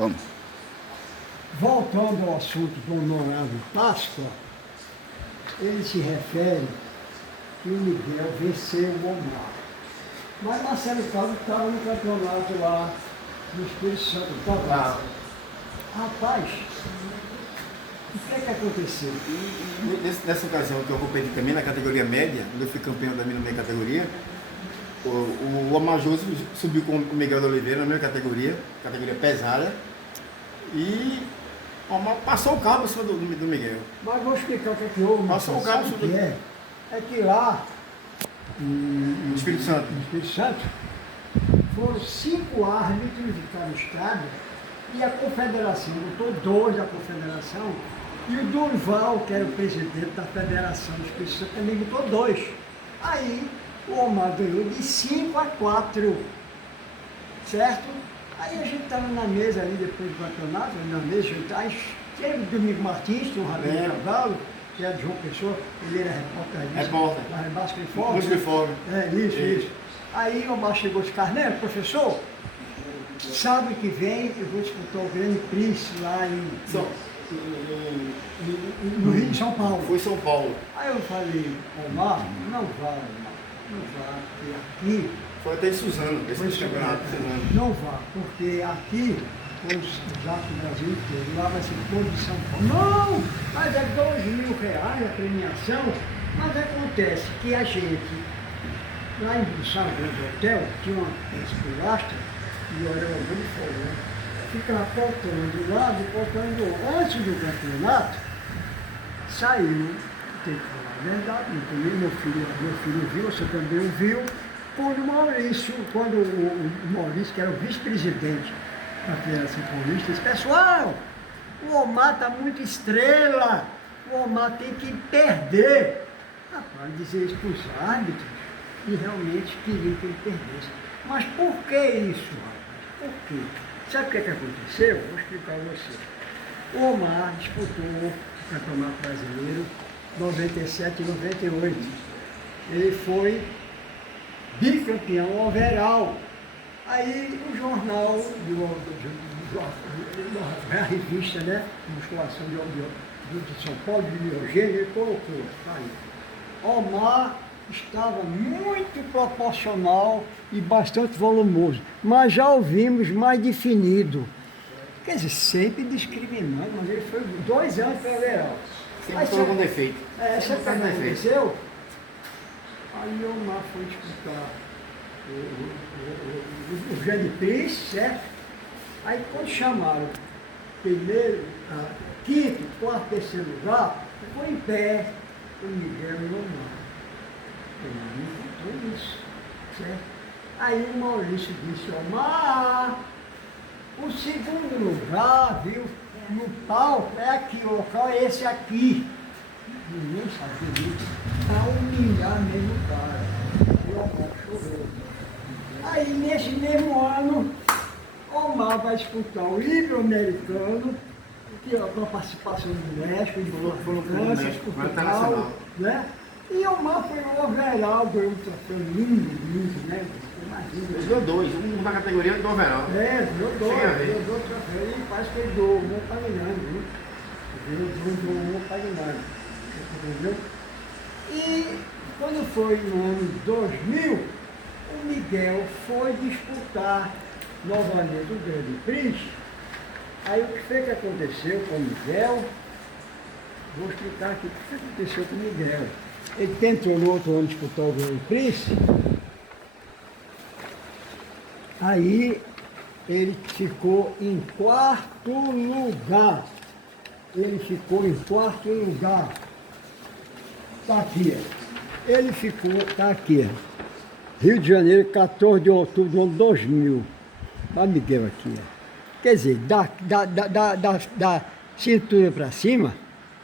Vamos. Voltando ao assunto do honorável Páscoa, ele se refere que o Miguel venceu o Omar. Mas Marcelo Cabo estava no campeonato lá no Espírito Santo. Estava. Rapaz, o que é que aconteceu? Nessa ocasião que eu competi também na categoria média, onde eu fui campeão também na minha categoria, o Omar Júlio subiu com o Miguel de Oliveira na minha categoria pesada, e o Omar passou o cabo em cima do Miguel. Mas vou explicar o que é que houve. Passou o cabo sobre é que lá no Espírito Santo. No Espírito Santo foram 5 árbitros de cada estado e a confederação, botou 2 da confederação, e o Durval, que era o presidente da federação do Espírito Santo, também botou 2. Aí o Omar ganhou de 5-4, certo? Aí a gente estava na mesa ali depois do campeonato, na mesa, aí teve o Domingo Martins, tinha um Rabelo Cavalo, que era de João Pessoa, ele era repórter da Rebasco Informe. Isso. Aí o Omar chegou e disse, Carneiro, professor, sábado que vem eu vou disputar o Grande Prix lá no Rio de São Paulo. Foi São Paulo. Aí eu falei, Omar, não vai, porque aqui... Foi até em Suzano, esse campeonato de Suzano. Não vá, porque aqui, já que o Brasil inteiro, lá vai ser todo de São Paulo. Não, mas é R$2.000 a premiação. Mas acontece que a gente, lá em São João do Hotel, tinha uma pilastra, e olha, eu vou de fogo, né? Ficava portando de um lado e portando do outro. Antes do campeonato, saiu, tem que falar a verdade, meu filho viu, você também viu, quando o Maurício, que era o vice-presidente da Federação Paulista, disse, pessoal, o Omar está muito estrela, o Omar tem que perder. Rapaz, dizer isso para os árbitros, e realmente queriam que ele perdesse. Mas por que isso, rapaz? Por quê? Sabe o que aconteceu? Vou explicar a você. O Omar disputou o Campeonato Brasileiro 97 e 98. Ele foi bicampeão overall. Aí o jornal, a revista, né, Musculação de São Paulo, de Miogênio, ele colocou, tá aí. Omar estava muito proporcional e bastante volumoso, mas já ouvimos mais definido. Quer dizer, sempre discriminando, mas ele foi 2 anos para overall. Sempre foi algum defeito. Sabe o que aconteceu? Aí o Omar foi disputar o Grande Prix, certo? Aí quando chamaram primeiro, quinto, quarto, terceiro lugar, ficou em pé o Miguel e o Omar. Ele não contou isso, certo? Aí o Maurício disse, Omar, o segundo lugar, viu, no palco é aqui, o local é esse aqui. Ninguém sabia disso, para humilhar mesmo o cara. E o Omar chorou. Aí, nesse mesmo ano, Omar vai disputar o Ibero-Americano, que é com a participação do México, de França, Portugal, né? E Omar foi o overall, ganhou um troféu lindo, né? Ele deu 2, um na categoria do overall. Deu 2 troféus, e parece que ele doou um paginando, viu? Ele doou um paginando. Entendeu? E quando foi no ano 2000, o Miguel foi disputar novamente o Grande Prix. Aí o que foi que aconteceu com o Miguel? Vou explicar aqui o que aconteceu com o Miguel. Ele tentou no outro ano disputar o Grande Prix. Aí ele ficou em 4º lugar. Está aqui. Ele ficou, está aqui. Rio de Janeiro, 14 de outubro do ano 2000. Olha o Miguel aqui. Quer dizer, da cintura para cima,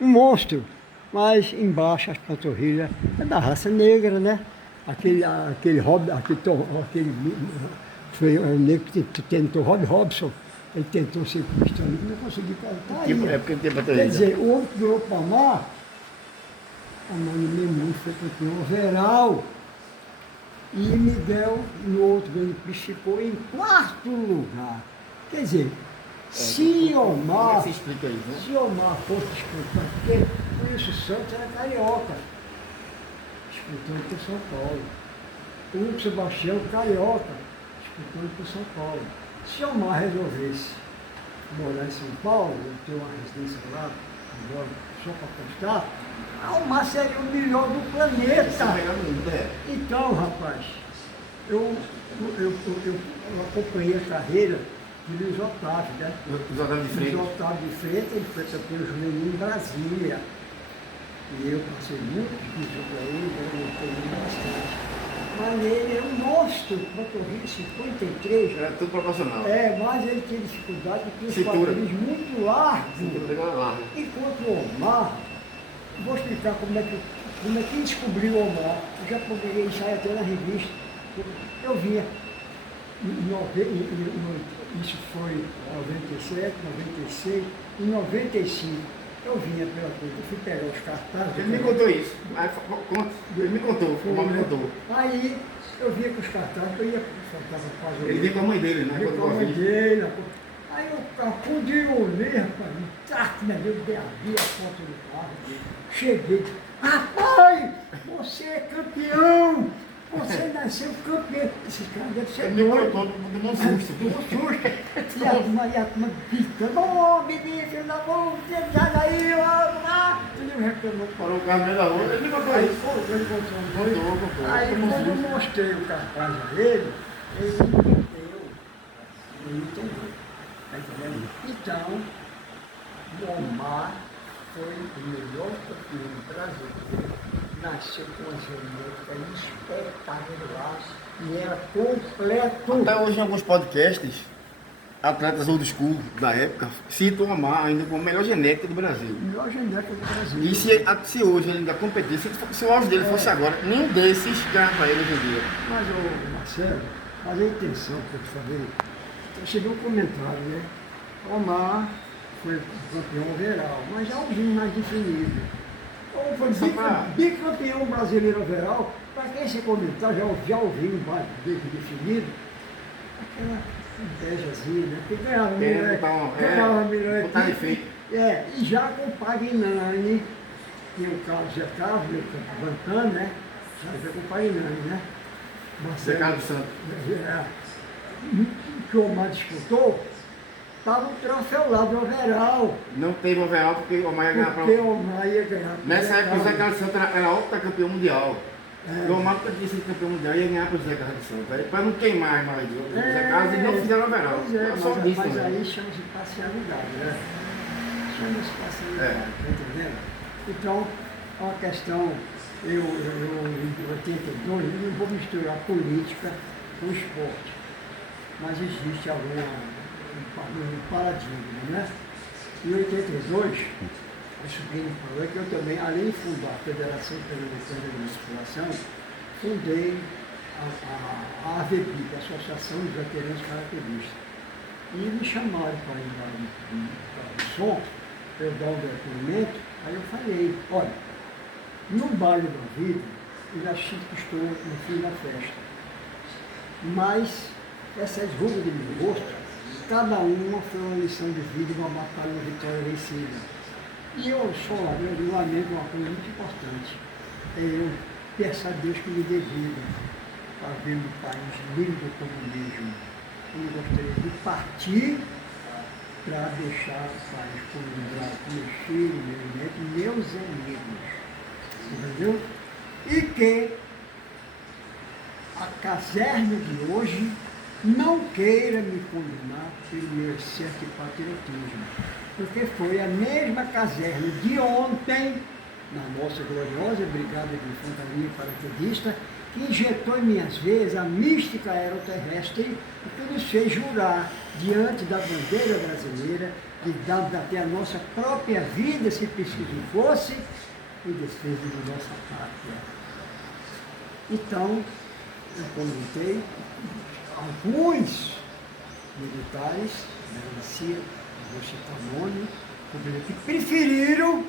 um monstro. Mas embaixo as panturrilhas é da raça negra, né? Aquele foi o negro que tentou, Rob Robson, ele tentou ser cristão, não conseguiu cantar aí. É porque tem panturrilha. Quer dizer, o outro ganhou para Omar, no mesmo ano foi campeão overall. E Miguel, no outro Grande Prix, ficou em 4º lugar. Quer dizer, Se Como é Omar, que você explica isso, né? se Omar fosse disputando, porque o Wilson Santos era carioca, disputando por São Paulo. O Hugo Sebastião, carioca, disputando por São Paulo. Se Omar resolvesse morar em São Paulo, ou ter uma residência lá, agora só para constar, Omar seria o melhor do planeta. Esse é o melhor do mundo, é. Então, rapaz, eu acompanhei a carreira de Luiz Otávio, né? Os Otávio de Freitas. Luiz Otávio de Freitas, ele foi campeão juvenil em Brasília. E eu passei muito difícil para ele, eu treinei bastante. Mas ele é um monstro, panturrilha 53. Era tudo proporcional. Mas ele tinha dificuldade porque os Cintura. quadris muito largos. Cintura dele era larga. Enquanto o Omar, vou explicar como é que descobriu o Omar. Eu já publiquei isso aí até na revista. Eu vinha, isso foi em 97, 96, em 95. Eu vinha pela coisa, eu fui pegar os cartazes. Ele me contou isso. Ele me contou, o Omar me contou. Aí eu vinha com os cartazes, eu ia, faltava quase. Ele vinha com a mãe dele, né? Vinha Quando com a mãe eu vi. dele. Aí quando eu olhei, rapaz, eu dei a foto do carro dele. Cheguei, rapaz, você é campeão! Você nasceu campeão. Esse cara deve ser Ele me doido. contou, tomou um susto. Tomou susto. E a turma gritando, ô, menino, filho da puta, sai daí, ó, ele reclamou. Parou o carro no meio da rua, ele me contou Aí isso. foi, ele contou. Contou. Aí Tomou um quando eu susto. mostrei o cartaz a ele entendeu. Ele entendeu. Tá entendendo? Então, o Omar foi o melhor campeão do Brasil. Nasceu com uma genética espetacular e era completo. Até hoje, em alguns podcasts, atletas old school da época citam o Omar ainda como a melhor genética do Brasil. Melhor genética do Brasil. E se hoje ele ainda competisse, se o auge dele fosse agora, nenhum desses ganha para ele hoje em dia. Mas, ô Marcelo, mas a intenção que eu te falei, chegou um comentário, né? Omar foi campeão overall, mas já um mais definido. Ou foi bicampeão brasileiro overall, para quem esse comentário já ouviu mais definido, aquela invejazinha, né? Porque ganhava melhor botar defeito. e já com o Pagnani, e o Carlos Zé Carlos, o Bantano, né? Já foi com o Pagnani, né? Zé Carlos Santos. Que o Omar disputou, estava o troféu lá do overall. Não teve overall porque o Omar ia ganhar Porque o Omar ia ganhar. Nessa época o Zé Carlos Santos era octacampeão mundial. E o Omar nunca tinha sido campeão mundial ia ganhar para o Zé Carlos Santos. Para não queimar a imagem do Zé Carlos, eles não fizeram overall. Só disso, mas né? aí chama-se parcialidade, né? Chama-se parcialidade, tá entendendo? Então, é uma questão, eu em 82, eu não vou misturar política com esporte, mas existe um paradigma, né? Em 82, o sobrinho falou que eu também, além de fundar a Federação Pernambucana de Musculação, fundei a AVEPIC, a Associação dos Veteranos Caracteristas. E me chamaram para ir lá no som, para eu dar um depoimento, aí eu falei, olha, no baile da vida, eu já estou no fim da festa. Mas essas rugas do meu rosto, cada uma foi uma lição de vida e uma batalha, uma vitória vencida. E eu sou lá, eu lamento uma coisa muito importante. Eu peço a Deus que me dê vida para ver um país livre do comunismo. Eu gostaria de partir para deixar o país comunizado com meus filhos, meus netos, meus amigos. Entendeu? E que a caserna de hoje não queira me condenar pelo meu excesso de patriotismo, porque foi a mesma caserna de ontem, na nossa gloriosa Brigada de Infantaria Paraquedista, que injetou em minhas veias a mística aeroterrestre e que nos fez jurar, diante da bandeira brasileira, de dar até a nossa própria vida, se preciso fosse, em defesa de nossa pátria. Então, eu comentei, alguns militares, Garcia, vou citar o nome, que preferiram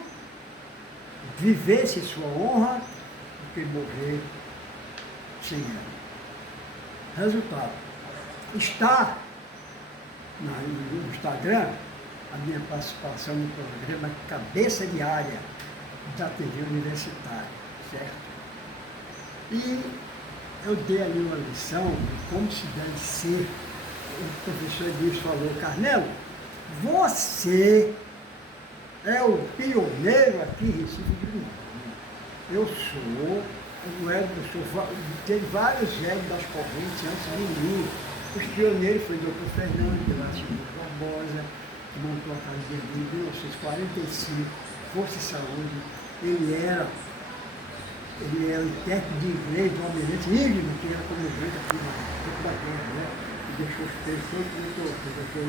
viver sem sua honra do que morrer sem ela. Resultado, está no Instagram a minha participação no programa Cabeça de Área da TV Universitária, certo? E eu dei ali uma lição de como se deve ser. O professor Edilson falou: Carnelo, você é o pioneiro aqui em Recife de Minas. Eu sou, teve vários velhos das correntes antes de mim. Os pioneiros foi o Dr. Fernando de Latimir Barbosa, que montou a Casa de Erguim em 1945, Força e Saúde. Ele era intérprete de inglês do Almirante Íngano, que era comandante aqui no tempo da guerra, né? E deixou os pés todos muito professor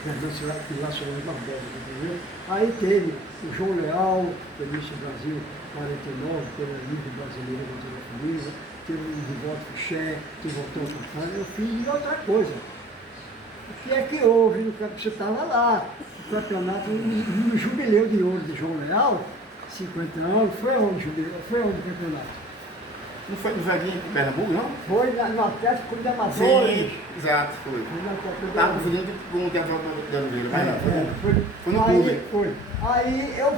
Fernando Pilações Barbosa, entendeu? Aí teve o João Leal, que foi Miss Brasil 49, pela Liga Brasileira contra a Família, teve o Divaldo Fichet, que voltou para cá. Eu fiz outra coisa. O que é que houve no campeonato? Você estava lá, no campeonato, no jubileu de ouro de João Leal, 50 anos, foi onde o jubileu? Foi onde o campeonato? Não foi no Jardim em Pernambuco, não? Foi no Atlético Clube de Amadores. Sim, exato, foi. Foi no Atlético Clube de Estava Amadores. confundindo com o Teatro de Oliveira, mas não, foi no Aí, clube. foi. Aí eu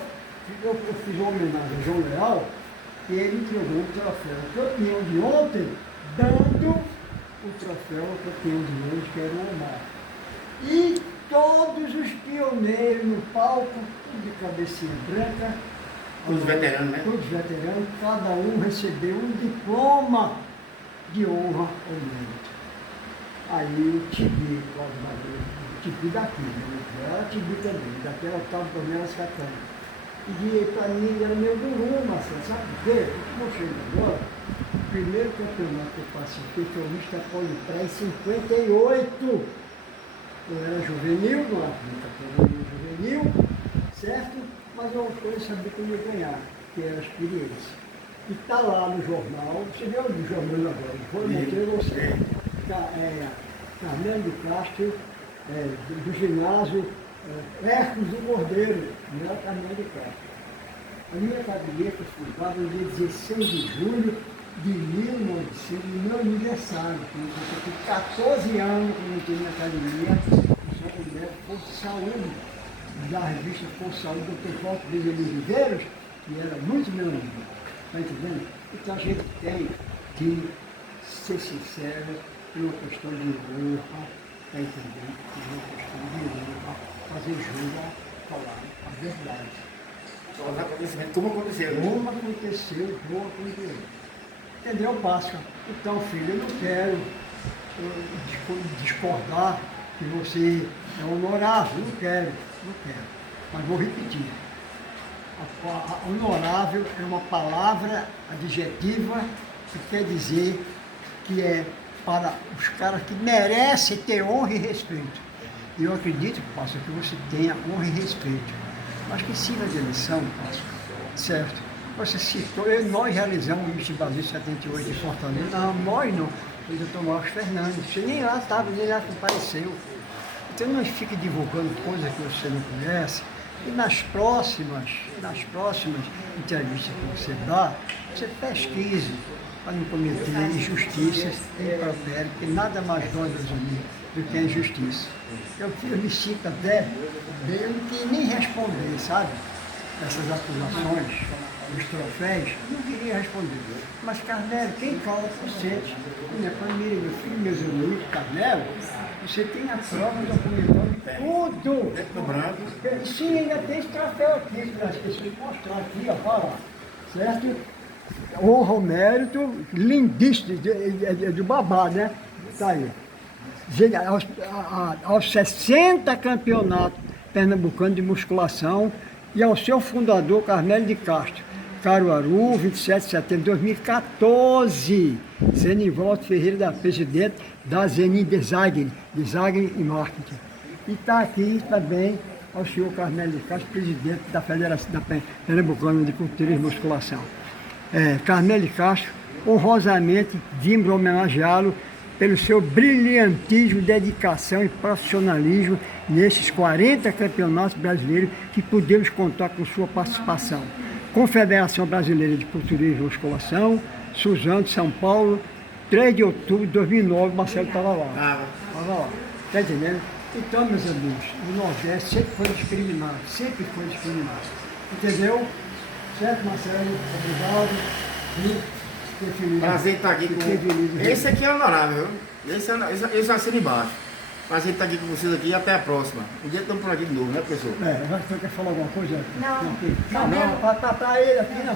fiz uma homenagem a João Leal e ele entregou o troféu campeão de ontem, dando o troféu ao campeão de hoje, que era o Omar. E todos os pioneiros no palco, tudo de cabecinha branca. Todos veteranos, né? Todos veteranos, cada um recebeu um diploma de honra ou mérito. Aí o Tibi, Cláudio Maria, o Tibi daqui, né? Era Tibi também, daquela tal Palmeiras Catana. E para mim era meu guru, Marcelo, sabe por quê? Como eu chego agora, o primeiro campeonato que eu participei foi o Mista Paulo Pré em 58. Eu era juvenil, não era juvenil, certo? Mas eu sabia que eu ia ganhar, que era a experiência. E está lá no jornal, você vê o jornal agora, foi mostrei você. Carnelo de Castro, do ginásio Hércules do Cordeiro, não era Carnelo de Castro. A minha academia foi fundada no dia 16 de julho de 1900, no meu aniversário. Eu fiz 14 anos quando eu entrei na academia, eu sou mulher Força Saúde, da revista Força Saúde, do Dr. Walter Bezerra Viveiros, que era muito meu amigo. Está entendendo? Então a gente tem que ser sincero, por uma questão de honra, está entendendo? Por uma questão de honra, fazer jus a falar a verdade. Só os acontecimentos, como aconteceu. Como aconteceu, como aconteceu. Entendeu, Básica? Então, filho, eu não quero discordar que você é honorável, não quero. Mas vou repetir. Honorável é uma palavra adjetiva que quer dizer que é para os caras que merecem ter honra e respeito. E eu acredito, Páscoa, que você tenha honra e respeito. Mas que siga de eleição, Páscoa, certo? Você citou, nós realizamos o Miss Brasil 78 em Fortaleza. Não, nós não. Foi o doutor Marcos Fernandes. Você nem lá estava, nem lá compareceu. Então não fique divulgando coisas que você não conhece. E nas próximas entrevistas que você dá, você pesquise para não cometer injustiças e impropério, porque nada mais dói, meus amigos, do que a injustiça. Eu me sinto até bem que nem responder, sabe? Essas acusações, os troféus, não queria responder. Mas Carnelo, quem fala por sente? Minha família, meu filho, meus amigos, Carnelo, você tem a prova documentando tudo. No branco. Sim, ainda tem esse troféu aqui, para as pessoas mostrar aqui, ó, olha lá, certo? Honra ao mérito, lindíssimo, de babá, né? Tá aí. Aos 60 campeonatos pernambucanos de musculação e ao seu fundador, Carnelo de Castro, Caruaru, 27 de setembro de 2014, Zenivaldo Ferreira, presidente da Zenin Design e Marketing. E está aqui também ao senhor Carnelo de Castro, presidente da Federação Pernambucana de Cultura e Musculação. Carnelo de Castro, honrosamente vimos homenageá-lo pelo seu brilhantismo, dedicação e profissionalismo nesses 40 campeonatos brasileiros que pudemos contar com sua participação. Confederação Brasileira de Culturismo e Musculação, Suzano, São Paulo, 3 de outubro de 2009, Marcelo estava lá. Estava lá. Está entendendo? Então, meus amigos, o Nordeste sempre foi discriminado, sempre foi discriminado. Entendeu? Certo, Marcelo? Obrigado. Fiquei feliz. Prazer estar aqui com... Esse aqui é honorável, viu? Esse assina embaixo. Prazer estar aqui com vocês aqui e até a próxima. Um dia estamos por aqui de novo, né, professor? Já que você quer falar alguma coisa? Não. Não, para ele aqui na